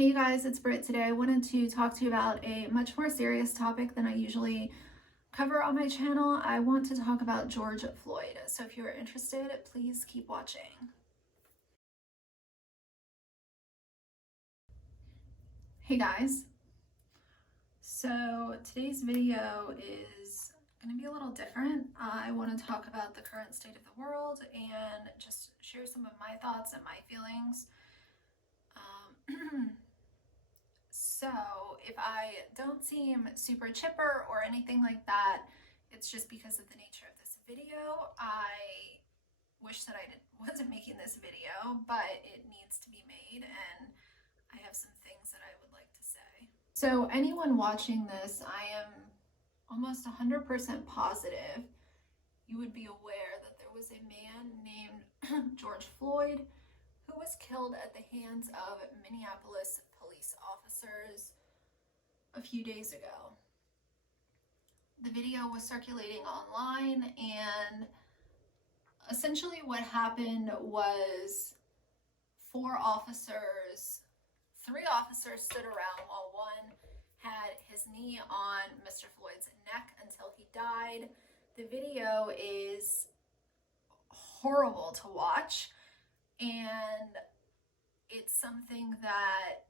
Hey you guys, it's Britt. Today I wanted to talk to you about a much more serious topic than I usually cover on my channel. I want to talk about George Floyd. So if you are interested, please keep watching. Hey guys. So today's video is going to be a little different. I want to talk about the current state of the world and just share some of my thoughts and my feelings. So if I don't seem super chipper or anything like that, it's just because of the nature of this video. I wish that I wasn't making this video, but it needs to be made and I have some things that I would like to say. So anyone watching this, I am almost 100% positive you would be aware that there was a man named George Floyd who was killed at the hands of Minneapolis police officers a few days ago. The video was circulating online, and essentially what happened was three officers stood around while one had his knee on Mr. Floyd's neck until he died. The video is horrible to watch, and it's something that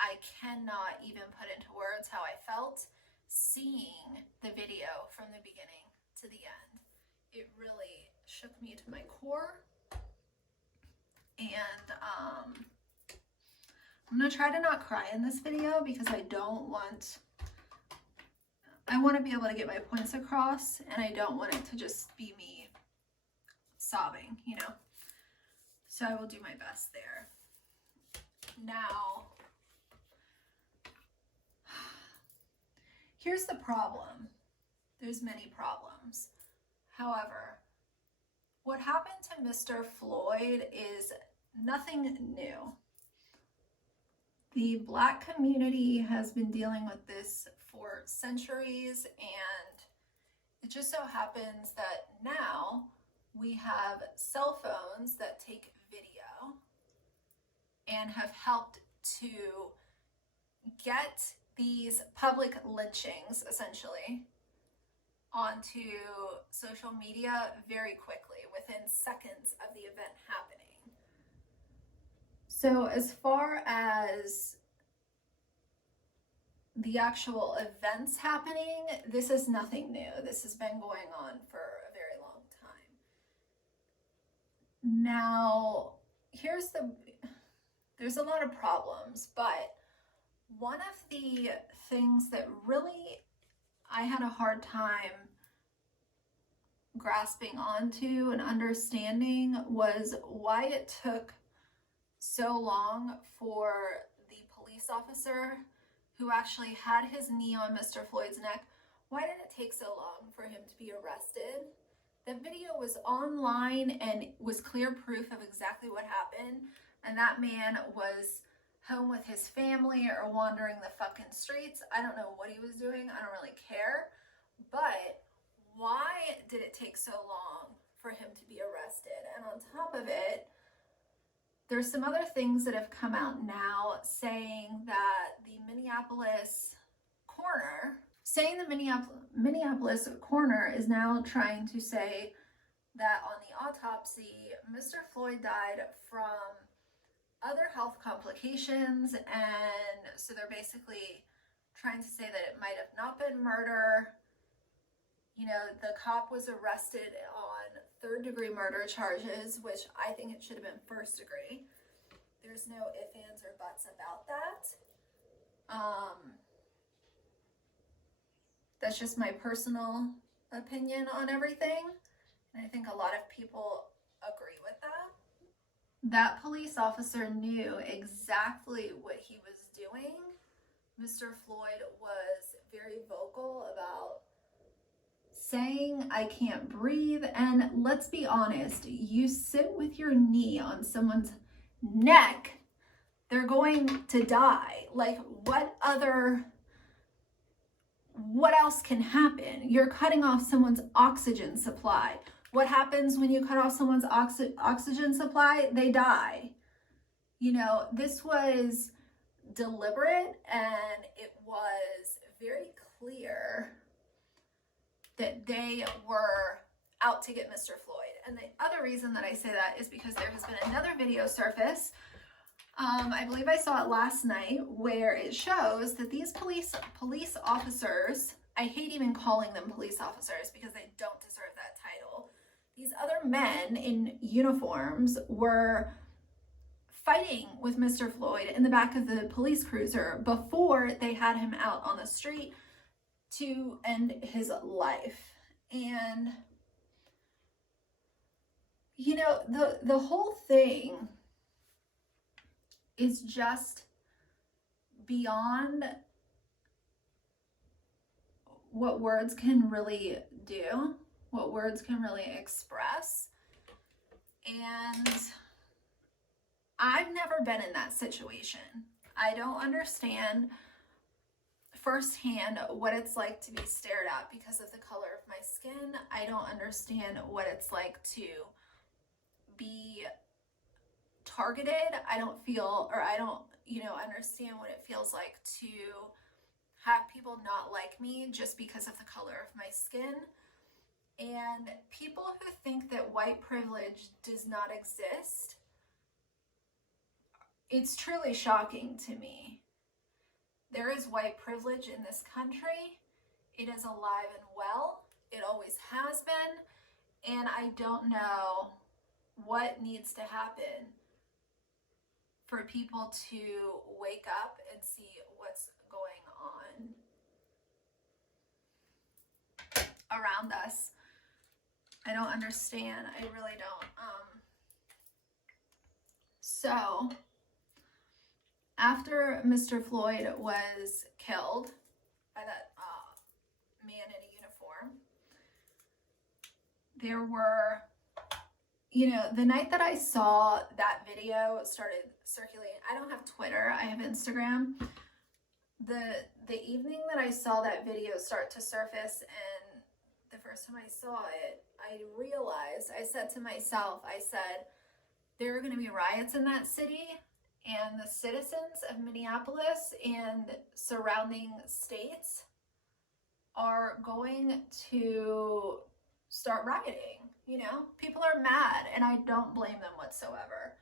I cannot even put into words how I felt seeing the video from the beginning to the end. It really shook me to my core, and I'm gonna try to not cry in this video because I want to be able to get my points across, and I don't want it to just be me sobbing, you know? So I will do my best there. Now, here's the problem. There's many problems. However, what happened to Mr. Floyd is nothing new. The Black community has been dealing with this for centuries, and it just so happens that now we have cell phones that take video and have helped to get these public lynchings essentially onto social media very quickly, within seconds of the event happening. So as far as the actual events happening, this is nothing new. This has been going on for a very long time. Now, there's a lot of problems, but one of the things that really I had a hard time grasping onto and understanding was why it took so long for the police officer who actually had his knee on Mr. Floyd's neck. Why did it take so long for him to be arrested? The video was online and was clear proof of exactly what happened, and that man was home with his family or wandering the fucking streets. I don't know what he was doing. I don't really care. But why did it take so long for him to be arrested? And on top of it, there's some other things that have come out now saying that the Minneapolis coroner is now trying to say that on the autopsy, Mr. Floyd died from other health complications, and so they're basically trying to say that it might have not been murder. You know, the cop was arrested on third-degree murder charges, which I think it should have been first degree. There's no ifs, ands, or buts about that. That's just my personal opinion on everything, and I think a lot of people agree with that. That police officer knew exactly what he was doing. Mr. Floyd was very vocal about saying, "I can't breathe." And let's be honest, you sit with your knee on someone's neck, they're going to die. Like, what else can happen? You're cutting off someone's oxygen supply. What happens when you cut off someone's oxygen supply? They die. You know, this was deliberate, and it was very clear that they were out to get Mr. Floyd. And the other reason that I say that is because there has been another video surface, I believe I saw it last night, where it shows that these police officers, I hate even calling them police officers because they don't deserve that title. These other men in uniforms were fighting with Mr. Floyd in the back of the police cruiser before they had him out on the street to end his life. And you know, the whole thing is just beyond what words can really do, what words can really express. And I've never been in that situation. I don't understand firsthand what it's like to be stared at because of the color of my skin. I don't understand what it's like to be targeted. I don't feel, or I don't, understand what it feels like to have people not like me just because of the color of my skin. And people who think that white privilege does not exist, it's truly shocking to me. There is white privilege in this country. It is alive and well. It always has been. And I don't know what needs to happen for people to wake up and see what's going on around us. I don't understand. I really don't. So after Mr. Floyd was killed by that man in a uniform, there were, the night that I saw that video started circulating, I don't have Twitter, I have Instagram. The evening that I saw that video start to surface, and the first time I saw it, I realized, I said to myself, there are going to be riots in that city, and the citizens of Minneapolis and surrounding states are going to start rioting. People are mad, and I don't blame them whatsoever.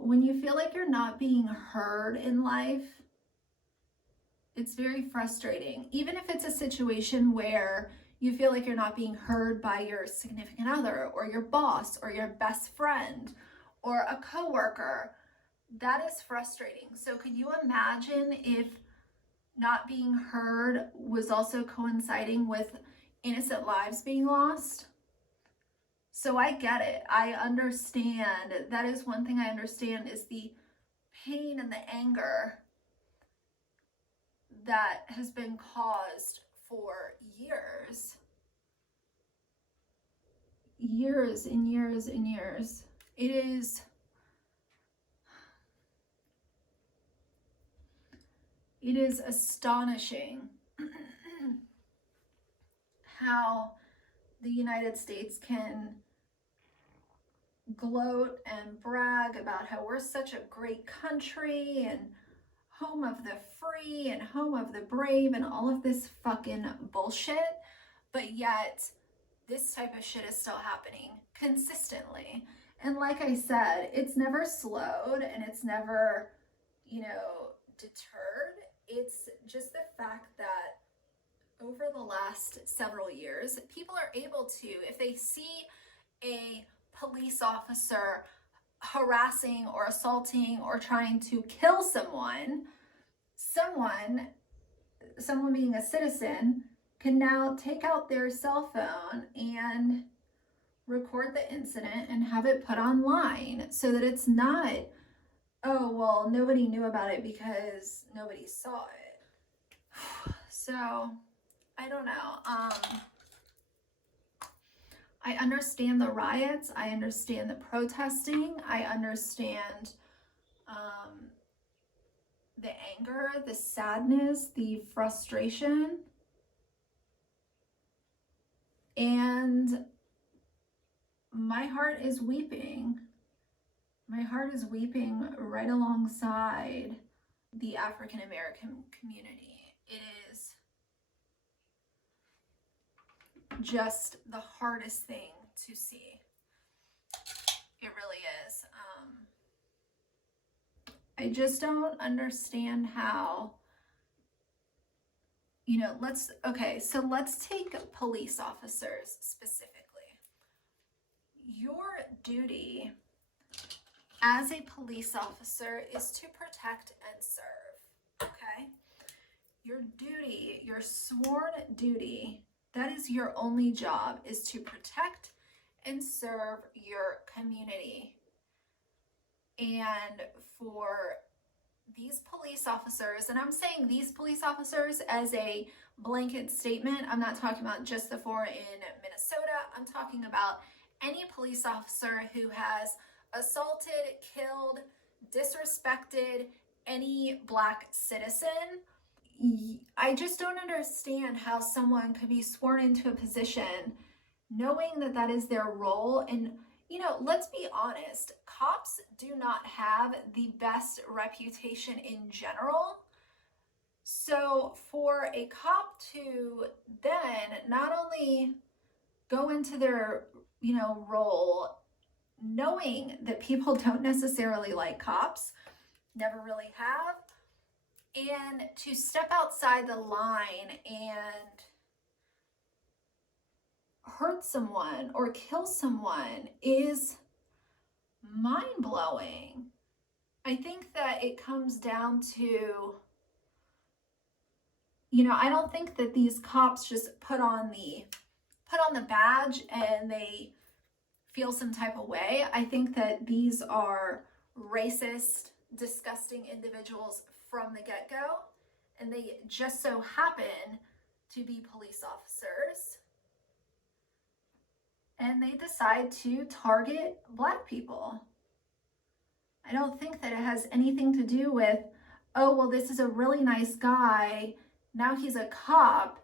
When you feel like you're not being heard in life, it's very frustrating. Even if it's a situation where you feel like you're not being heard by your significant other or your boss or your best friend or a coworker, that is frustrating. So could you imagine if not being heard was also coinciding with innocent lives being lost? So I get it. I understand. That is one thing I understand, is the pain and the anger that has been caused for years. Years and years and years. It is astonishing how the United States can gloat and brag about how we're such a great country and home of the free and home of the brave and all of this fucking bullshit, but yet this type of shit is still happening consistently. And like I said, it's never slowed and it's never, deterred. It's just the fact that over the last several years, people are able to, if they see a police officer harassing or assaulting or trying to kill someone being a citizen can now take out their cell phone and record the incident and have it put online so that it's not, oh, well, nobody knew about it because nobody saw it. So, I don't know. I understand the riots. I understand the protesting. I understand the anger, the sadness, the frustration. And my heart is weeping My heart is weeping right alongside the African American community. It is just the hardest thing to see. It really is. I just don't understand how, let's take police officers specifically. Your duty as a police officer is to protect and serve, okay? Your duty, your sworn duty, that is your only job, is to protect and serve your community. And for these police officers, and I'm saying these police officers as a blanket statement, I'm not talking about just the 4 in Minnesota, I'm talking about any police officer who has assaulted, killed, disrespected any Black citizen. I just don't understand how someone could be sworn into a position knowing that that is their role. And, let's be honest, cops do not have the best reputation in general. So for a cop to then not only go into their, role knowing that people don't necessarily like cops, never really have, and to step outside the line and hurt someone or kill someone is mind-blowing. I think that it comes down to, I don't think that these cops just put on the badge and they feel some type of way. I think that these are racist, disgusting individuals from the get-go, and they just so happen to be police officers, and they decide to target Black people. I don't think that it has anything to do with, oh, well, this is a really nice guy, now he's a cop,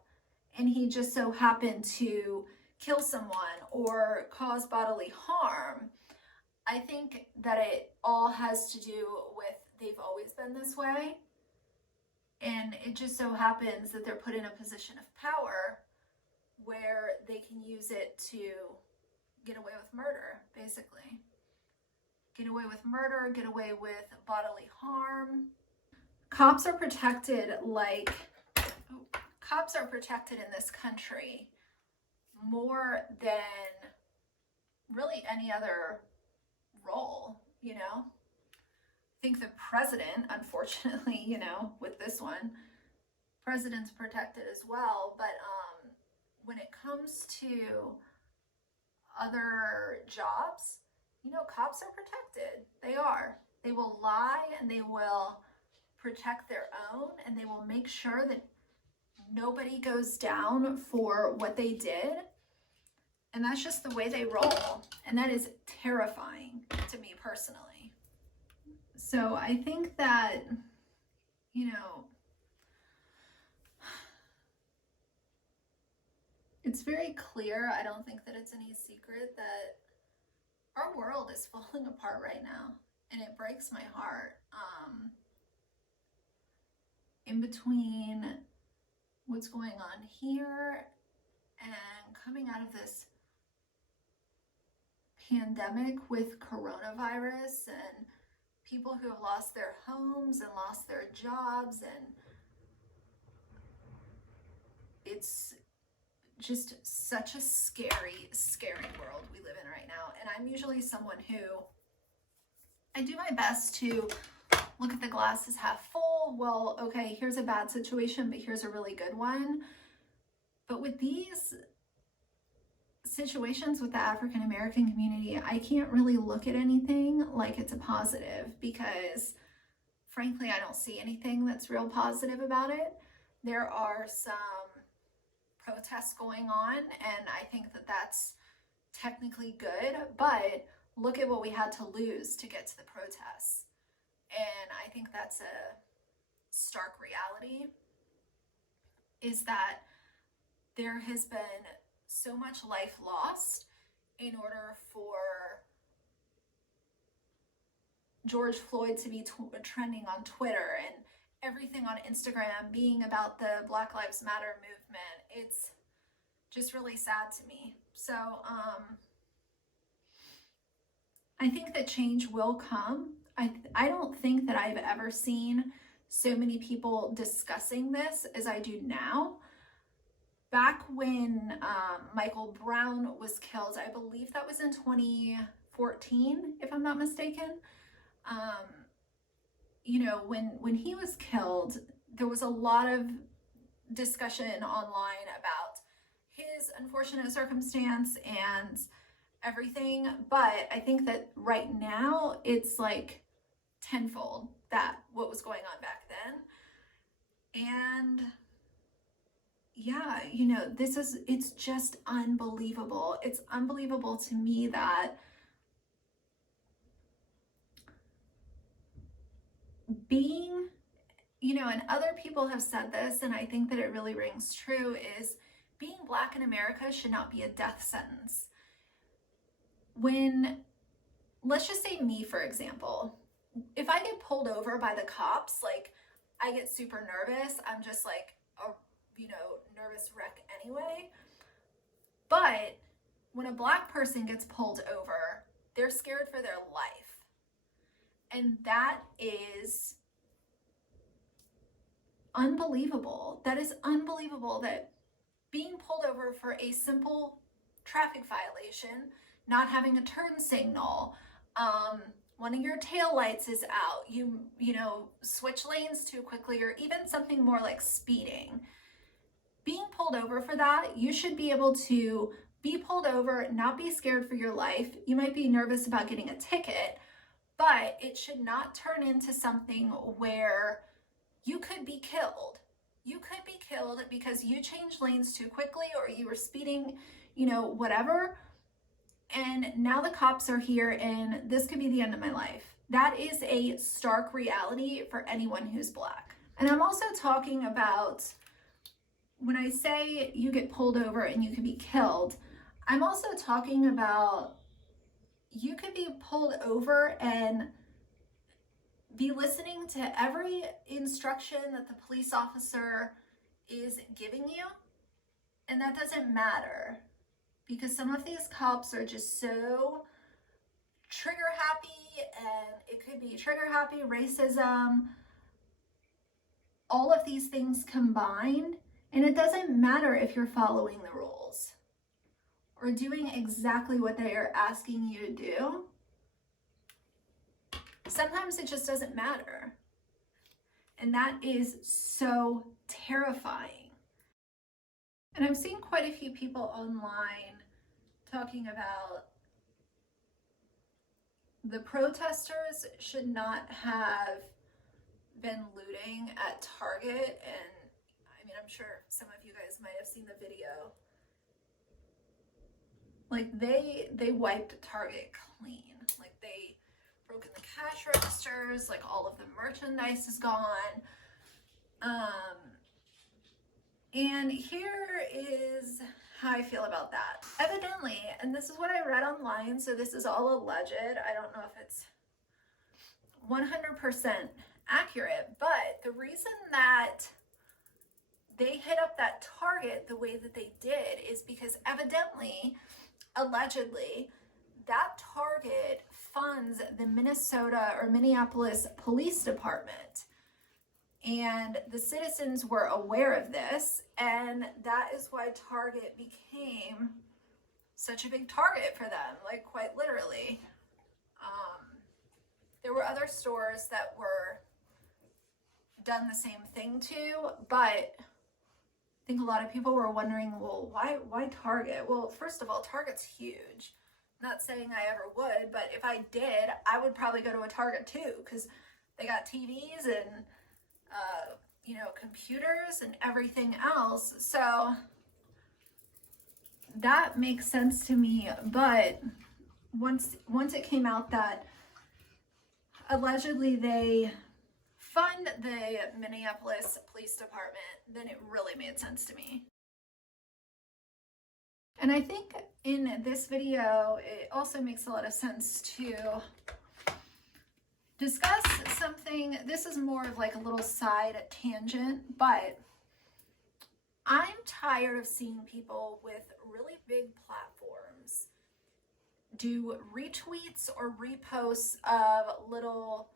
and he just so happened to kill someone or cause bodily harm. I think that it all has to do with they've always been this way, and it just so happens that they're put in a position of power where they can use it to get away with murder, basically. Get away with murder, get away with bodily harm. Cops are protected in this country more than really any other role, I think the president, unfortunately, with this one, president's protected as well, but when it comes to other jobs, cops are protected. They are. They will lie and they will protect their own, and they will make sure that nobody goes down for what they did. And that's just the way they roll. And that is terrifying to me personally. So I think that, it's very clear, I don't think that it's any secret, that our world is falling apart right now. And it breaks my heart. In between what's going on here and coming out of this pandemic with coronavirus and people who have lost their homes and lost their jobs, and it's just such a scary, scary world we live in right now. And I'm usually someone who, I do my best to look at the glass as half full. Well, okay, here's a bad situation, but here's a really good one. But with these situations with the African American community, I can't really look at anything like it's a positive, because frankly, I don't see anything that's real positive about it. There are some protests going on, and I think that that's technically good, but look at what we had to lose to get to the protests. And I think that's a stark reality, is that there has been so much life lost in order for George Floyd to be trending on Twitter and everything on Instagram being about the Black Lives Matter movement. It's just really sad to me. So I think that change will come. I don't think that I've ever seen so many people discussing this as I do now. Back when Michael Brown was killed, I believe that was in 2014, if I'm not mistaken. You know, when he was killed, there was a lot of discussion online about his unfortunate circumstance and everything, but I think that right now it's like tenfold that what was going on back then. And yeah, you know, it's just unbelievable. It's unbelievable to me that being, you know, and other people have said this, and I think that it really rings true, is being Black in America should not be a death sentence. When, let's just say me, for example, if I get pulled over by the cops, like, I get super nervous. I'm just like a, you know, nervous wreck anyway. But when a Black person gets pulled over, they're scared for their life. And that is unbelievable. That is unbelievable, that being pulled over for a simple traffic violation, not having a turn signal, one of your taillights is out, you know, switch lanes too quickly, or even something more like speeding. Being pulled over for that, you should be able to be pulled over, not be scared for your life. You might be nervous about getting a ticket, but it should not turn into something where you could be killed. You could be killed because you changed lanes too quickly, or you were speeding, you know, whatever. And now the cops are here and this could be the end of my life. That is a stark reality for anyone who's Black. And I'm also talking about, when I say you get pulled over and you could be killed, I'm also talking about you could be pulled over and be listening to every instruction that the police officer is giving you, and that doesn't matter, because some of these cops are just so trigger happy, and it could be trigger happy, racism, all of these things combined, and it doesn't matter if you're following the rules or doing exactly what they are asking you to do. Sometimes it just doesn't matter. And that is so terrifying. And I'm seeing quite a few people online talking about the protesters should not have been looting at Target. And I mean, I'm sure some of you guys might have seen the video. Like, they wiped Target clean. Like, they broken the cash registers, like all of the merchandise is gone. And here is how I feel about that. Evidently, and this is what I read online, so this is all alleged. I don't know if it's 100% accurate, but the reason that they hit up that Target the way that they did is because evidently, allegedly, that Target funds the Minnesota or Minneapolis Police Department. And the citizens were aware of this, and that is why Target became such a big target for them, like quite literally. There were other stores that were done the same thing to, but I think a lot of people were wondering, well, why Target? Well, first of all, Target's huge. Not saying I ever would, but if I did, I would probably go to a Target too, because they got TVs and you know, computers and everything else. So that makes sense to me. But once it came out that allegedly they fund the Minneapolis Police Department, then it really made sense to me. And I think in this video, it also makes a lot of sense to discuss something. This is more of like a little side tangent, but I'm tired of seeing people with really big platforms do retweets or reposts of little,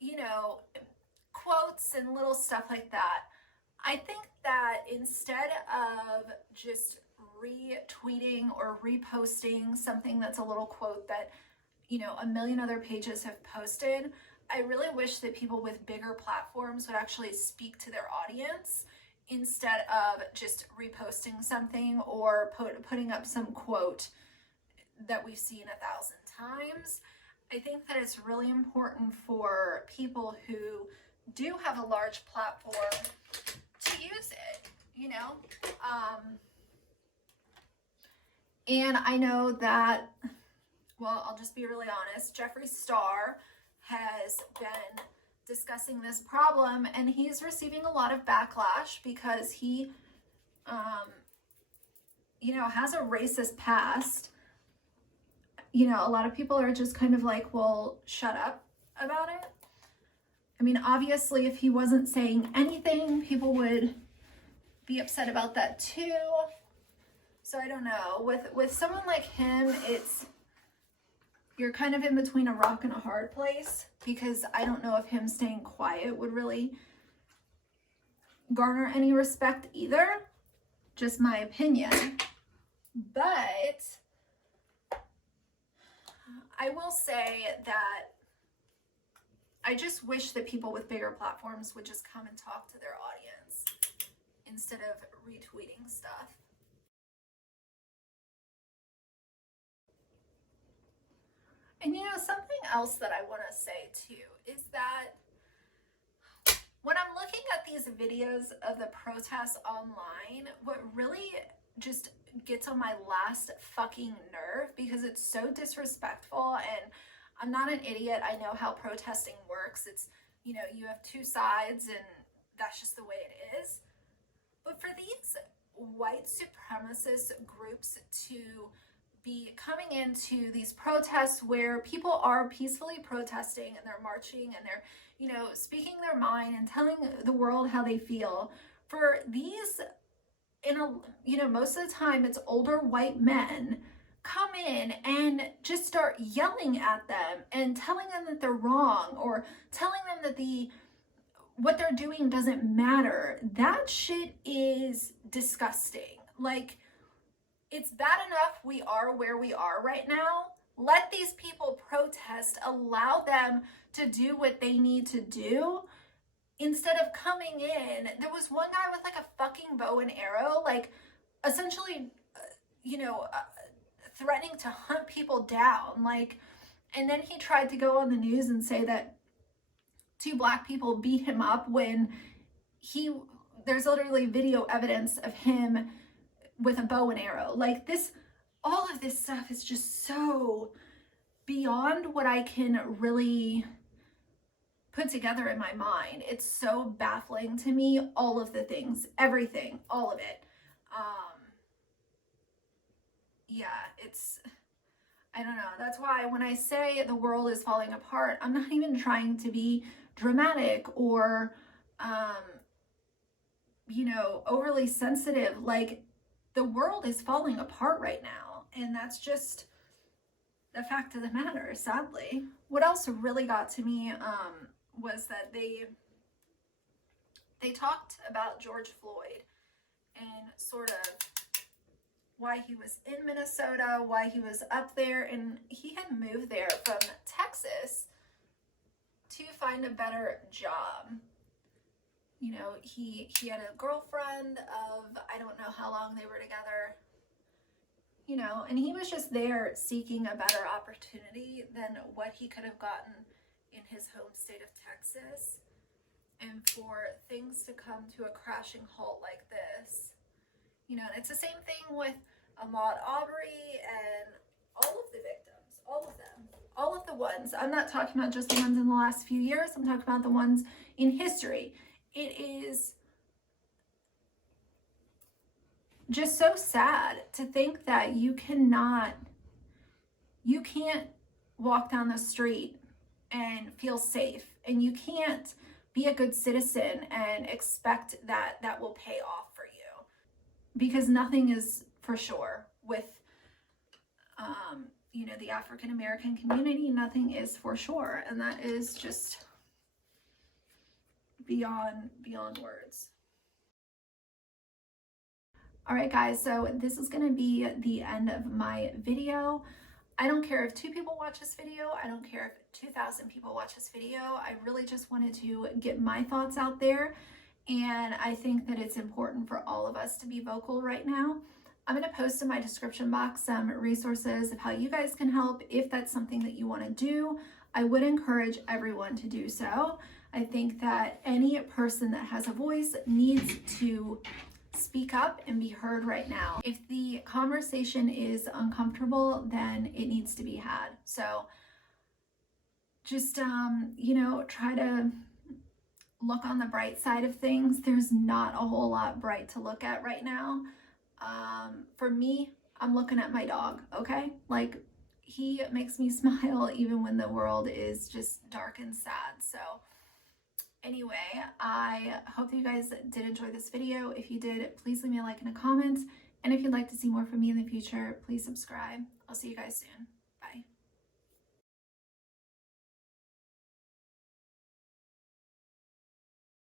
you know, quotes and little stuff like that. I think that instead of just retweeting or reposting something that's a little quote that, you know, a million other pages have posted, I really wish that people with bigger platforms would actually speak to their audience instead of just reposting something or putting up some quote that we've seen 1,000 times. I think that it's really important for people who do have a large platform to use it, you know? And I know that, well, I'll just be really honest, Jeffree Star has been discussing this problem, and he's receiving a lot of backlash because he, you know, has a racist past. You know, a lot of people are just kind of like, well, shut up about it. I mean, obviously, if he wasn't saying anything, people would be upset about that too. So I don't know. With someone like him, you're kind of in between a rock and a hard place, because I don't know if him staying quiet would really garner any respect either. Just my opinion. But I will say that I just wish that people with bigger platforms would just come and talk to their audience instead of retweeting stuff. And you know, something else that I want to say too is that when I'm looking at these videos of the protests online, what really just gets on my last fucking nerve, because it's so disrespectful, and I'm not an idiot. I know how protesting works. It's, you know, you have two sides and that's just the way it is. But for these white supremacist groups to be coming into these protests where people are peacefully protesting and they're marching and they're, you know, speaking their mind and telling the world how they feel, for these, you know, most of the time it's older white men come in and just start yelling at them and telling them that they're wrong, or telling them that what they're doing doesn't matter. That shit is disgusting. Like, it's bad enough we are where we are right now. Let these people protest, allow them to do what they need to do, instead of coming in. There was one guy with like a fucking bow and arrow, like essentially, you know, threatening to hunt people down. Like, and then he tried to go on the news and say that 2 black people beat him up when there's literally video evidence of him with a bow and arrow. Like, this, all of this stuff is just so beyond what I can really put together in my mind. It's so baffling to me, all of the things, everything, all of it. Yeah, I don't know. That's why when I say the world is falling apart, I'm not even trying to be dramatic or, you know, overly sensitive. Like, the world is falling apart right now, and that's just the fact of the matter, sadly. What else really got to me was that they talked about George Floyd and sort of why he was in Minnesota, why he was up there, and he had moved there from Texas to find a better job. You know, he had a girlfriend of, I don't know how long they were together, you know, and he was just there seeking a better opportunity than what he could have gotten in his home state of Texas. And for things to come to a crashing halt like this, you know, and it's the same thing with Ahmaud Arbery and all of the victims, all of them, all of the ones. I'm not talking about just the ones in the last few years. I'm talking about the ones in history. It is just so sad to think that you can't walk down the street and feel safe. And you can't be a good citizen and expect that that will pay off for you, because nothing is for sure with you know, the African American community. Nothing is for sure, and that is just beyond words. All right, guys, so this is going to be the end of my video. I don't care if 2 people watch this video. I don't care if 2,000 people watch this video. I really just wanted to get my thoughts out there. And I think that it's important for all of us to be vocal right now. I'm going to post in my description box some resources of how you guys can help if that's something that you want to do. I would encourage everyone to do so. I think that any person that has a voice needs to speak up and be heard right now. If the conversation is uncomfortable, then it needs to be had. So just, you know, try to look on the bright side of things. There's not a whole lot bright to look at right now. For me, I'm looking at my dog, okay? Like, he makes me smile even when the world is just dark and sad. So anyway, I hope that you guys did enjoy this video. If you did, please leave me a like and a comment. And if you'd like to see more from me in the future, please subscribe. I'll see you guys soon.